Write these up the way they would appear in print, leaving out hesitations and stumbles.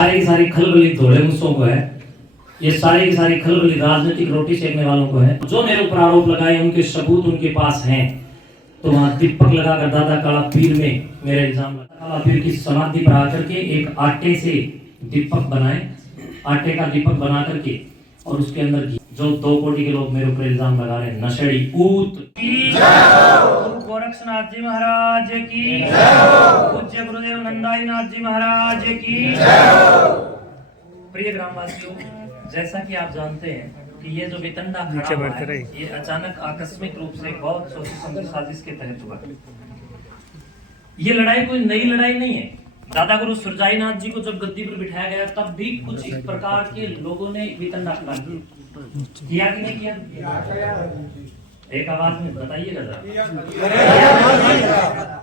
सारी की सारी खलबली धोले मुस्सों को है, ये सारी की सारी खलबली राजनीतिक रोटी सेकने वालों को है। जो मेरे ऊपर आरोप लगाए उनके सबूत उनके पास हैं। तो वहां दीपक लगाकर दादा काला पीर में मेरे इल्जाम लगा। काला पीर की समाधि पर आकर के एक आटे से दीपक बनाए, आटे का दीपक बना करके और उसके अंदर घी। जो 2 कोटि के लोग मेरे ऊपर इल्जाम लगा रहे हैं, नशेड़ी ऊत की गोरक्षनाथ जी महाराज की जय हो, पूज्य गुरुदेव नंदाई नाथ जी महाराज की जय हो। प्रिय ग्रामवासियों, जैसा कि आप जानते हैं कि ये जो वितंडा खड़ा हुआ है, ये अचानक आकस्मिक रूप से बहुत सोची समझी साजिश के तहत हुआ। ये लड़ाई कोई नई लड़ाई नहीं है। दादा गुरु सुरजाई नाथ जी को जब गद्दी पर बिठाया गया तब भी कुछ इस प्रकार के लोगों ने वितंडा खड़ा किया कि नहीं किया? एक आवाज में बताइएगा जरा।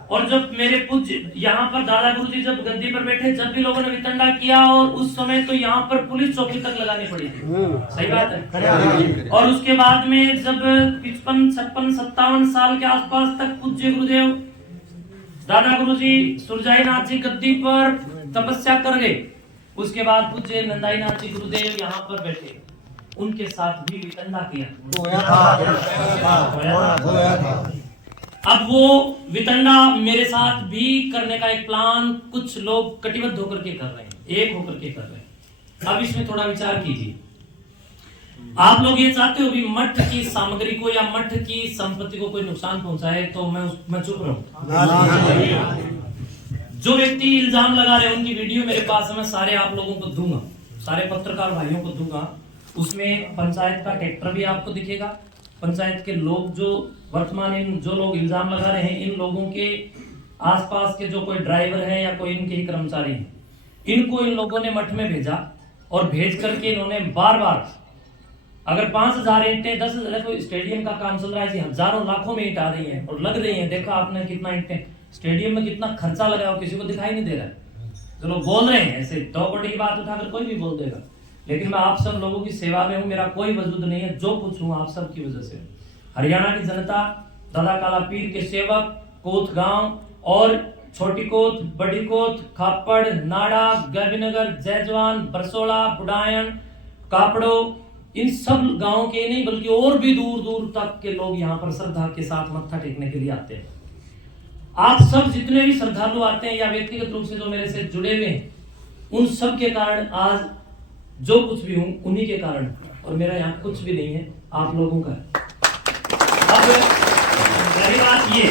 और जब मेरे पूज्य यहाँ पर दादा गुरु जी जब गद्दी पर बैठे, जब भी लोगों ने वितंडा किया, और उस समय तो यहाँ पर पुलिस चौकी तक लगानी पड़ी थी। सही बात है। और उसके बाद में जब 55, 56, 57 साल के आसपास तक पूज्य गुरुदेव दादा गुरु जी सुरजाई नाथ जी गद्दी पर तपस्या कर गए, उसके बाद पूज्य नंदाई नाथ जी गुरुदेव यहाँ पर बैठे, उनके साथ भी वितंडा किया। अब वो वितंडा मेरे साथ भी करने का एक प्लान कुछ लोग कटिबद्ध होकर के कर रहे हैं, एक होकर के कर रहे हैं। अब इसमें थोड़ा विचार कीजिए। आप लोग ये चाहते हो भी मठ की सामग्री को या मठ की संपत्ति को कोई नुकसान पहुंचाए तो मैं चुप रहूं? जो व्यक्ति इल्जाम लगा रहे हैं उनकी वीडियो मेरे पास है, मैं सारे आप लोगों को दूंगा, सारे पत्रकार भाइयों को दूंगा। उसमें पंचायत का ट्रैक्टर भी आपको दिखेगा। पंचायत के लोग जो वर्तमान इन जो लोग इल्जाम लगा रहे हैं, इन लोगों के आसपास के जो कोई ड्राइवर है या कोई इनके ही कर्मचारी हैं, इनको इन लोगों ने मठ में भेजा और भेज करके इन्होंने बार बार, अगर 5000 ईंटें 10,000, तो स्टेडियम का काम चल रहा है जी, हजारों लाखों में ईंट आ रही है और लग रही है। देखा आपने कितना ईंटें स्टेडियम में कितना खर्चा लगा हो, किसी को दिखाई नहीं दे रहा है। जो लोग बोल रहे हैं ऐसे 2 कोटि की बात उठाकर कोई भी बोल देगा, लेकिन मैं आप सब लोगों की सेवा में हूं, मेरा कोई वजूद नहीं है। जो कुछ हूं आप सब की वजह से। हरियाणा की जनता, दादा काला पीर के सेवक, कोत गांव और छोटी कोत, बड़ी कोत, खापड़, नाड़ा, गैबीनगर, जयजवान, बरसोड़ा, बुडायन, कापड़ो, इन सब गांवों के नहीं बल्कि और भी दूर दूर तक के लोग यहाँ पर श्रद्धा के साथ मत्था टेकने के लिए आते हैं। आप सब जितने भी श्रद्धालु आते हैं या व्यक्तिगत रूप से जो मेरे से जुड़े हुए हैं, उन सब के कारण आज जो कुछ भी हूं उन्हीं के कारण, और मेरा यहाँ कुछ भी नहीं है, आप लोगों का। अब पहली बात ये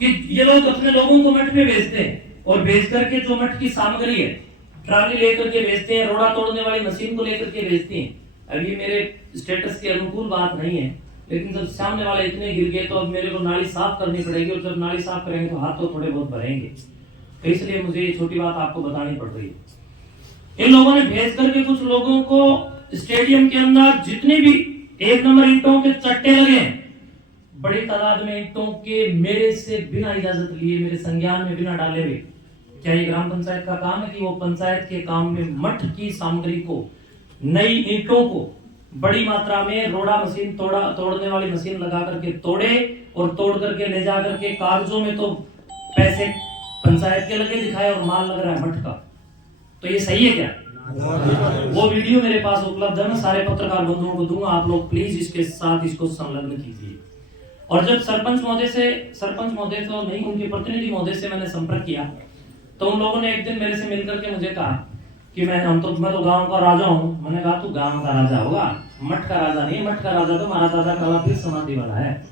कि ये लोग अपने लोगों को मठ में भेजते हैं और भेज करके जो मठ की सामग्री है ट्राली लेकर के भेजते हैं, रोड़ा तोड़ने वाली मशीन को लेकर के भेजते हैं। अब ये मेरे स्टेटस के अनुकूल बात नहीं है, लेकिन जब सामने वाले इतने गिर गए तो अब मेरे को नाली साफ करनी पड़ेगी, और जब नाली साफ करेंगे तो हाथ तो थोड़े बहुत भरेंगे, तो इसलिए मुझे ये छोटी बात आपको बतानी पड़ रही है। इन लोगों ने भेज करके कुछ लोगों को स्टेडियम के अंदर जितने भी 1 नंबर ईंटों के चट्टे लगे, बड़ी तादाद में ईंटों के मेरे से बिना इजाजत लिए, मेरे संज्ञान में बिना डाले हुए, क्या ये ग्राम पंचायत का काम है कि वो पंचायत के काम में मठ की सामग्री को, नई ईंटों को बड़ी मात्रा में रोड़ा मशीन तोड़ने वाली मशीन लगा करके तोड़े और तोड़ करके ले जा करके कागजों में तो पैसे पंचायत के लगे दिखाए और माल लग रहा है मठ का? तो ये सही है क्या? वो वीडियो मेरे पास उपलब्ध है, मैं सारे पत्रकार बंधुओं को दूंगा, आप लोग प्लीज इसके साथ इसको संलग्न कीजिए। और जब सरपंच महोदय तो नहीं, उनके प्रतिनिधि महोदय से मैंने संपर्क किया तो उन लोगों ने एक दिन मेरे से मिलकर के मुझे कहा कि मैं तो गांव का राजा हूँ। मैंने कहा तू गांव का राजा होगा, मठ का राजा नहीं। मठ का राजा तो महाराज दादा काला पीर समाधि वाला है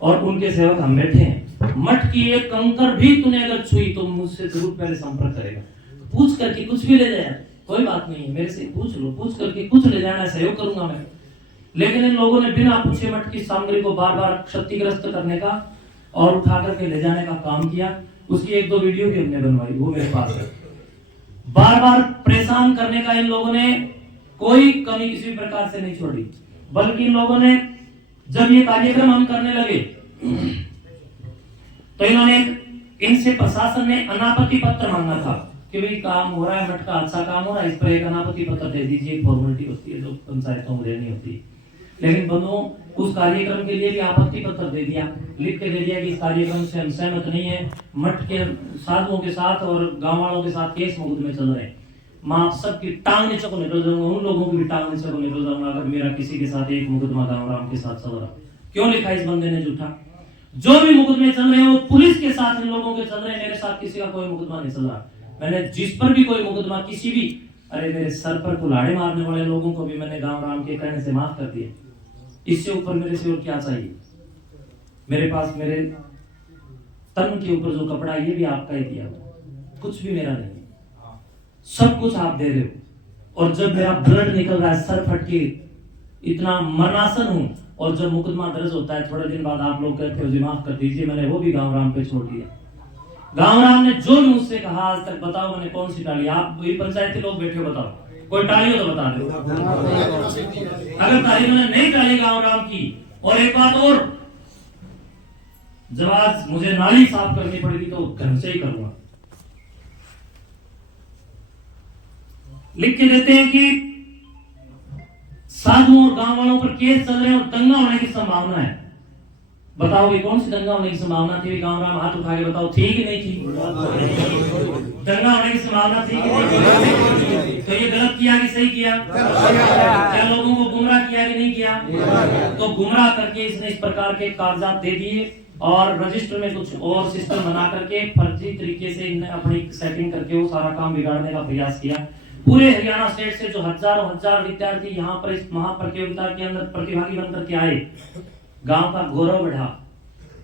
और उनके सेवक हम बैठे हैं। मठ की एक कंकर भी तूने अगर छुई तो मुझसे जरूर पहले संपर्क करेगा। पूछ करके कुछ भी ले जाए, कोई बात नहीं, मेरे से पूछ लो, पूछ करके कुछ ले जाना, सहयोग करूंगा मैं। लेकिन इन लोगों ने बिना पूछे मठ की सामग्री को बार बार क्षतिग्रस्त करने का और उठा करके ले जाने का काम किया। उसकी 1-2 वीडियो भी हमने बनवाई, वो मेरे पास है। बार बार परेशान करने का इन लोगों ने कोई कमी किसी प्रकार से नहीं छोड़ी, बल्कि इन लोगों ने जब ये कार्यक्रम हम करने लगे तो इन्होंने इनसे प्रशासन ने अनापत्ति पत्र मांगा था कि भाई काम हो रहा है, मठ का अच्छा काम हो रहा है, इस पर एक अनापत्ति पत्र दे दीजिए, फॉर्मेलिटी होती है जो पंचायतों में देनी होती है। लेकिन बंधुओं उस कार्यक्रम के लिए भी आपत्ति पत्र दे दिया, लिख के दे दिया कि इस कार्यक्रम से हम सहमत नहीं है। मठ के साधुओं के साथ और गांव वालों के साथ केस मुकदमे चल रहे हैं। मैं आप सबकी टांग नीचे को निकल जाऊंगा, उन लोगों की भी टांग नीचे को निकल जाऊंगा अगर मेरा किसी के साथ एक मुकदमा गांव राम के साथ चल रहा। क्यों लिखा इस बंदे ने झूठा? जो भी मुकदमे चल रहे हैं वो पुलिस के साथ इन लोगों के चल रहे हैं, मेरे साथ किसी का कोई मुकदमा नहीं चल रहा। मैंने जिस पर भी कोई मुकदमा किसी भी, अरे मेरे सर पर कुल्हाड़े मारने वाले लोगों को भी मैंने गांव राम के कहने से माफ कर दिया। इससे ऊपर मेरे से और क्या चाहिए? मेरे पास मेरे तन के ऊपर जो कपड़ा ये भी आपका ही दिया हुआ, कुछ भी मेरा नहीं है, सब कुछ आप दे रहे हो। और जब मेरा ब्लड निकल रहा है, सर फट के इतना मरनासन हूं, और जब मुकदमा दर्ज होता है थोड़े दिन बाद आप लोग कहते हो जी माफ कर दीजिए, मैंने वो भी गांव राम पे छोड़ दिया। गांव राम ने जो भी मुझसे कहा आज तक, बताओ मैंने कौन सी टाली? आप वही पंचायती लोग बैठे हो, बताओ कोई टाली हो तो बता दो। अगर ताली मैंने नहीं टाली गांव राम की। और एक बात और, जब आज मुझे नाली साफ करनी पड़ेगी तो घर से ही करूंगा। लिख के देते हैं कि साधुओं और गांव वालों पर केस चल रहे हैं और दंगा होने की संभावना है। बताओ ये कौन सी दंगा होने की संभावना थी? गांव राम हाथ उठा के बताओ, थी कि नहीं थी? दंगा होने की संभावना थी कि नहीं? तो ये गलत किया कि सही किया? क्या लोगों को गुमराह किया कि नहीं किया? तो गुमराह करके इसने इस प्रकार के कागजात दे दिए और रजिस्टर में कुछ और सिस्टम बना करके फर्जी तरीके से इन्हें अपनी सेटिंग करके वो सारा काम बिगाड़ने का प्रयास किया। पूरे हरियाणा स्टेट से जो हजारों हजार विद्यार्थी यहाँ पर इस महाप्रतियोगिता के अंदर प्रतिभागी बनकर के आए, गांव का गौरव बढ़ा,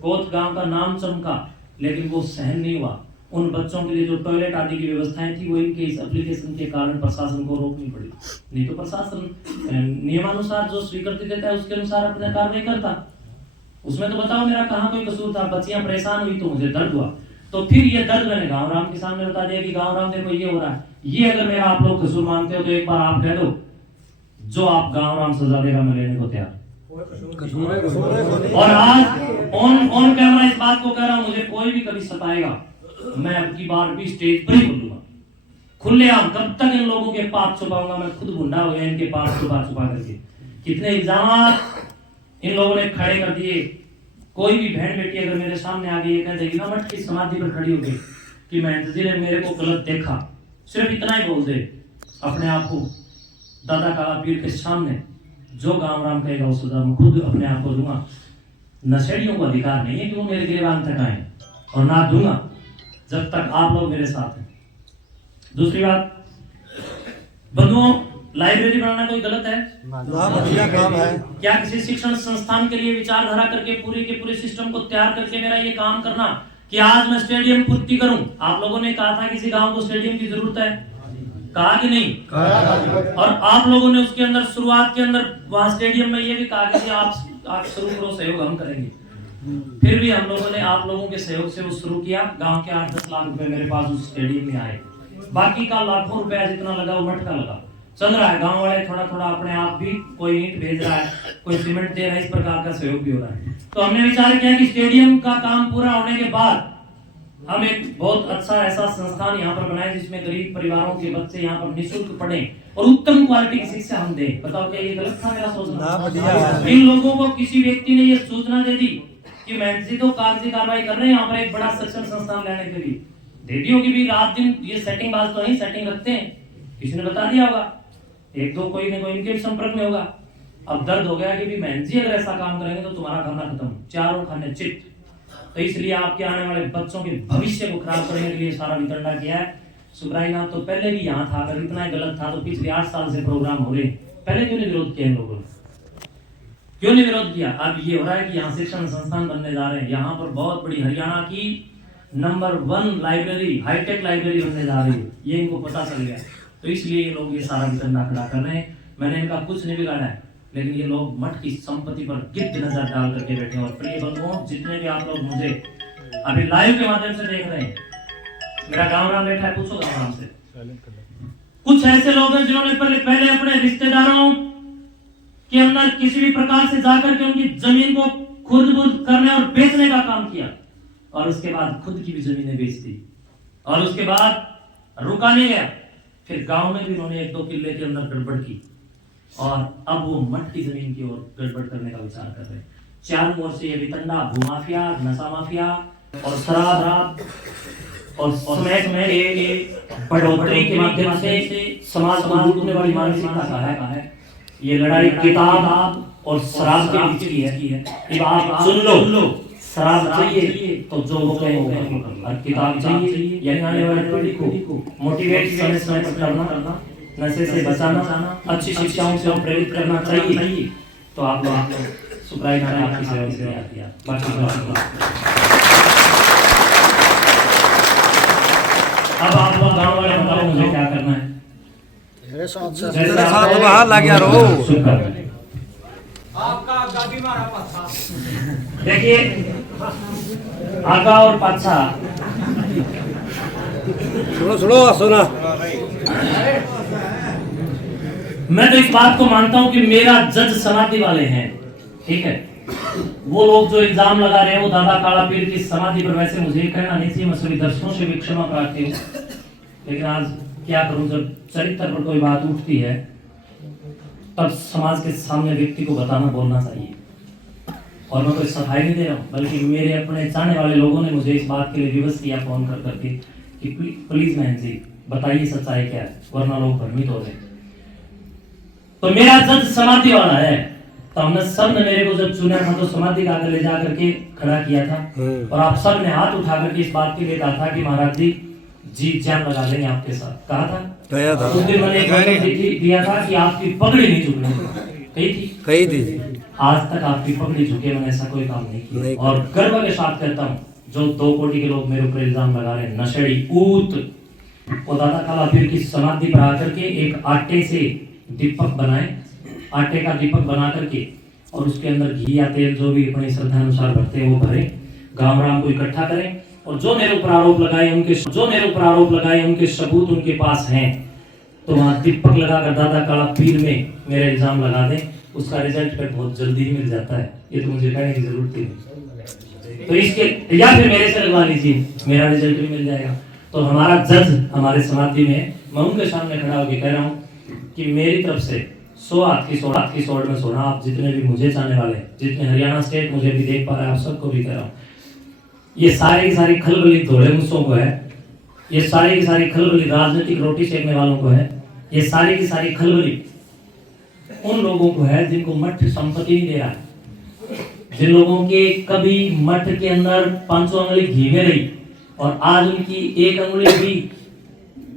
कोत गांव का नाम चमका, लेकिन वो सहन नहीं हुआ। उन बच्चों के लिए जो टॉयलेट आदि की व्यवस्थाएं थी वो इनके इस एप्लीकेशन के कारण प्रशासन को रोकनी पड़ी। नहीं तो प्रशासन नियमानुसार जो स्वीकृति देता है उसके अनुसार अपने कार्य करता। उसमें तो बताओ मेरा कहाँ कोई कसूर था? बच्चियां परेशान हुई तो मुझे दर्द हुआ, तो फिर ये दर्द मैंने गांव राम के सामने बता दिया कि गांव राम देखो ये हो रहा है। ये अगर मेरा आप लोग कसूर मानते हो तो एक बार आप कह दो, जो आप गांव राम सजा देगा मैं लेने को तैयार। और आज ऑन कैमरा इस बात को कह रहा हूं, मुझे कोई भी कभी सताएगा मैं अब की बार भी स्टेज पर ही बोलूंगा खुलेआम। कब तक इन लोगों के पाप छुपाऊंगा? मैं खुद गुंडा हो गया इनके पाप छुपा करके। कितने इल्जाम इन लोगों ने खड़े कर दिए। कोई भी बहन बेटी अगर मेरे सामने आ गई ये कह देगी ना मठ की समाधि पर खड़ी होगी कि महंत जी ने मेरे को गलत देखा, सिर्फ इतना ही बोल दे अपने आप को दादा काला पीर के सामने, जो गांव राम कहेगा उस सजा मैं खुद अपने आप को दूंगा। नशेड़ियों को अधिकार नहीं है कि वो मेरे गिरबान तक आए, और ना दूंगा जब तक आप लोग मेरे साथ हैं। दूसरी बात बंधुओं, लाइब्रेरी बनाना कोई गलत है? बढ़िया काम है। क्या किसी शिक्षण संस्थान के लिए विचारधारा करके पूरे के पूरे सिस्टम को तैयार करके मेरा ये काम करना कि आज मैं स्टेडियम पूर्ति करूं? आप लोगों ने कहा था किसी गांव को स्टेडियम की जरूरत है, कहा कि नहीं? और आप लोगों ने उसके अंदर शुरुआत के अंदर वहां स्टेडियम में ये भी कहा कि आप शुरू करो, सहयोग हम करेंगे। फिर भी हम लोगों ने आप लोगों के सहयोग से वो शुरू किया। गांव के 8-10 लाख रुपए मेरे पास उस स्टेडियम में आए, बाकी का लाखों रुपया जितना लगा वो मठ का लगा। चल रहा है, गांव वाले थोड़ा थोड़ा अपने आप भी, कोई ईंट भेज रहा है, कोई सीमेंट दे रहा है, इस प्रकार का सहयोग भी हो रहा है। तो हमने विचार किया कि स्टेडियम का काम पूरा होने के बाद हम एक बहुत अच्छा ऐसा संस्थान यहाँ पर बनाए जिसमें गरीब परिवारों के बच्चे यहाँ पर निःशुल्क पढ़ें और उत्तम क्वालिटी की शिक्षा हम दें। बताओ क्या ये गलत था मेरा सोचना? इन लोगों को किसी व्यक्ति ने ये सूचना दे दी कि महंत जी तो कागजी कार्रवाई कर रहे हैं यहाँ पर एक बड़ा शिक्षण संस्थान लेने के लिए, दे दी होगी भी रात दिन ये सेटिंग बाज तो नहीं सेटिंग रखते हैं, किसी ने बता दिया होगा, एक दो कोई न कोई इनके भी संपर्क में होगा। अब दर्द हो गया कि भी महंत जी अगर ऐसा काम करेंगे तो तुम्हारा खाना खत्म, चारों खाने चिट। तो इसलिए आपके आने वाले बच्चों के भविष्य को खराब करने के लिए सारा वितरणा किया है। सुब्राईनाथ तो पहले भी यहाँ था, अगर इतना ही गलत था तो पिछले 8 साल से प्रोग्राम हो रहे, पहले क्यों नहीं विरोध किया इन लोगों ने? क्यों नहीं विरोध किया? अब ये हो रहा है कि यहाँ शिक्षण संस्थान बनने जा रहे हैं, यहाँ पर बहुत बड़ी हरियाणा की नंबर 1 लाइब्रेरी, हाईटेक लाइब्रेरी बनने जा रही है, ये इनको पता चल गया। तो इसलिए ये लोग ये सारा वितरणा खड़ा कर रहे हैं। मैंने इनका कुछ नहीं बिगाड़ा है, लेकिन ये लोग मठ की संपत्ति पर गिद्ध नजर डाल करके बैठे। और प्रिय बंधुओं, जितने भी आप लोग मुझे अभी लाइव के माध्यम से देख रहे हैं, मेरा गांव राम बैठा है, पूछो गांव राम से। कुछ ऐसे लोग हैं जिन्होंने पहले अपने रिश्तेदारों के अंदर किसी भी प्रकार से जाकर के उनकी जमीन को खुर्द-बुर्द करने और बेचने का काम किया, और उसके बाद खुद की भी जमीनें बेच दी, और उसके बाद रुका नहीं गया, फिर गांव में भी उन्होंने 1-2 किले के अंदर गड़बड़ की। और अब वो मठ की जमीन की ओर गड़बड़ करने का विचार कर रहे हैं। चारों ओर से ये वितंडा, भूमाफिया, नशा माफिया और शराब और समय के बढ़ोतरी के माध्यम से समाज को लूटने वाली मानसिकता का है। ये लड़ाई किताब और शराब के बीच की है। अब आप सुन लो, शराब चाहिए तो जो हो गए और किताब चाहिए यानी आने वाली पीढ़ी को मोटिवेट समय समय पर करना, नशे से बचाना, अच्छी शिक्षाओं से प्रेरित करना चाहिए। तो आप लोग सुप्राई नारायण आपकी सेवा में किया। अब आप लोग गांव वाले बताओ मुझे क्या करना है। मेरे साथ बाहर लग गया रो। आपका गाड़ी मारा पाछा। देखिए आगा और पाछा सुनो मैं तो इस बात को मानता हूं कि मेरा जज समाधि वाले हैं, ठीक है। वो लोग जो इल्जाम लगा रहे हैं वो दादा काला पीर की समाधि पर, वैसे मुझे कहना नहीं चाहिए, मैं सभी दर्शकों से भी क्षमा प्रार्थी हूँ, लेकिन आज क्या करूं, जब चरित्र पर कोई बात उठती है तब समाज के सामने व्यक्ति को बताना बोलना चाहिए। और मैं कोई सफाई नहीं दे रहा हूँ, बल्कि मेरे अपने चाहने वाले लोगों ने मुझे इस बात के लिए विवश किया फोन कर करके कि प्लीज बहन जी बताइए सच्चाई क्या है, वरना लोग भ्रमित हो गए। तो मेरा जज समाधि वाला है, तो हमने सब ने मेरे को जब चुना था तो समाधि का आगे ले जा करके खड़ा किया था और आप सब ने हाथ उठा करके इस बात के लिए कहा था कि महाराज जी जी जान लगा लेंगे आपके साथ। कहा था उस दिन मैंने एक चिट्ठी दिया था कि आपकी पगड़ी नहीं झुकनी, कही थी। आज तक आपकी पगड़ी झुके मैंने ऐसा कोई काम नहीं किया। और गर्व के साथ कहता हूँ, जो 2 कोटि के लोग मेरे ऊपर इल्जाम लगा रहे हैं, नशेड़ी ऊत, वो दादा काला पीर की समाधि पर आकर के एक आटे से दीपक बनाए, आटे का दीपक बना करके और उसके अंदर घी या तेल जो भी अपनी श्रद्धा अनुसार भरते हैं वो भरे, गांव राम को इकट्ठा करें और जो मेरे ऊपर आरोप लगाए उनके सबूत उनके पास हैं, तो वहां दीपक लगाकर दादा काला पीर में मेरा इल्जाम लगा दें। उसका रिजल्ट फिर बहुत जल्दी ही मिल जाता है, ये तो मुझे कहने की जरूरत नहीं। तो इसके या फिर मेरे से लगवा लीजिए, मेरा रिजल्ट भी मिल जाएगा। तो हमारा जज हमारे समाधि में, मैं उनके सामने खड़ा होकर कह रहा हूँ कि मेरी तरफ से 100 हाथ की सोड़ में सोना, आप जितने भी मुझे चाहने वाले, जितने हरियाणा स्टेट मुझे भी देख पा रहे हैं, आप सबको भी कह रहा हूँ, ये सारी की सारी खलबली धोले मुझों को है, ये सारी की सारी खलबली राजनीतिक रोटी सेकने वालों को है, ये सारी की सारी खलबली उन लोगों को है जिनको मठ संपत्ति नहीं दे रहा है, जिन लोगों के कभी मठ के अंदर 500 अंगुली घी में रही और आज उनकी 1 अंगुली भी,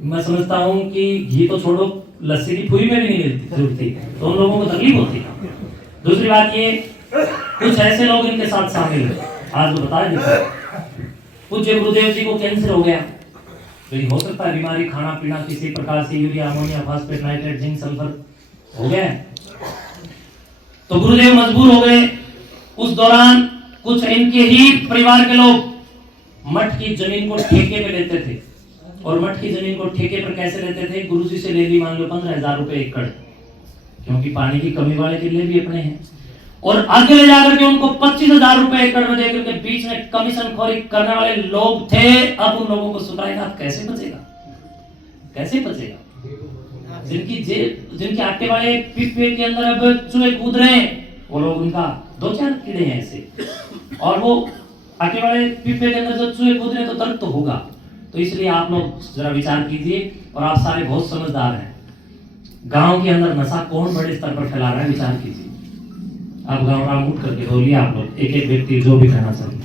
मैं समझता हूं कि घी तो छोड़ो लस्सी की फुई में भी नहीं मिलती, तो उन लोगों को तकलीफ होती है। दूसरी बात ये, कुछ ऐसे लोग इनके साथ शामिल हैं, आज वो बता देते हैं, पूज्य गुरुदेव जी को कैंसर हो गया, तो ये हो सकता है बीमारी, खाना पीना किसी प्रकार से, urea, ammonia, phosphate, nitrate, zinc, sulphur हो गया, तो गुरुदेव मजबूर हो गए। उस दौरान कुछ इनके ही परिवार के लोग मठ की जमीन को ठेके पे लेते थे, और मठ की जमीन को ठेके पर कैसे लेते थे, गुरुजी से ले ली मान लो 15,000 रुपए एकड़, क्योंकि पानी की कमी वाले किले भी अपने हैं, और आगे ले जाकर के उनको 25,000 रुपए एकड़ में देकर के बीच में कमीशन खोरी करने वाले लोग थे। अब उन लोगों को सुतराईनाथ कैसे बचेगा? जिनके आटे वाले पिपे के अंदर अब चूहे कूद रहे हैं, वो लोग, उनका 2-4 कीड़े हैं ऐसे, और वो आटे वाले पिपे के अंदर जब चूहे कूद रहे हैं तो दर्द तो होगा। तो इसलिए आप लोग जरा विचार कीजिए, और आप सारे बहुत समझदार हैं, गांव के अंदर नशा कौन बड़े स्तर पर फैला रहा है, विचार कीजिए। आप गांव राम उठ करके बोलिए, आप लोग एक एक व्यक्ति जो भी कहना चाहिए।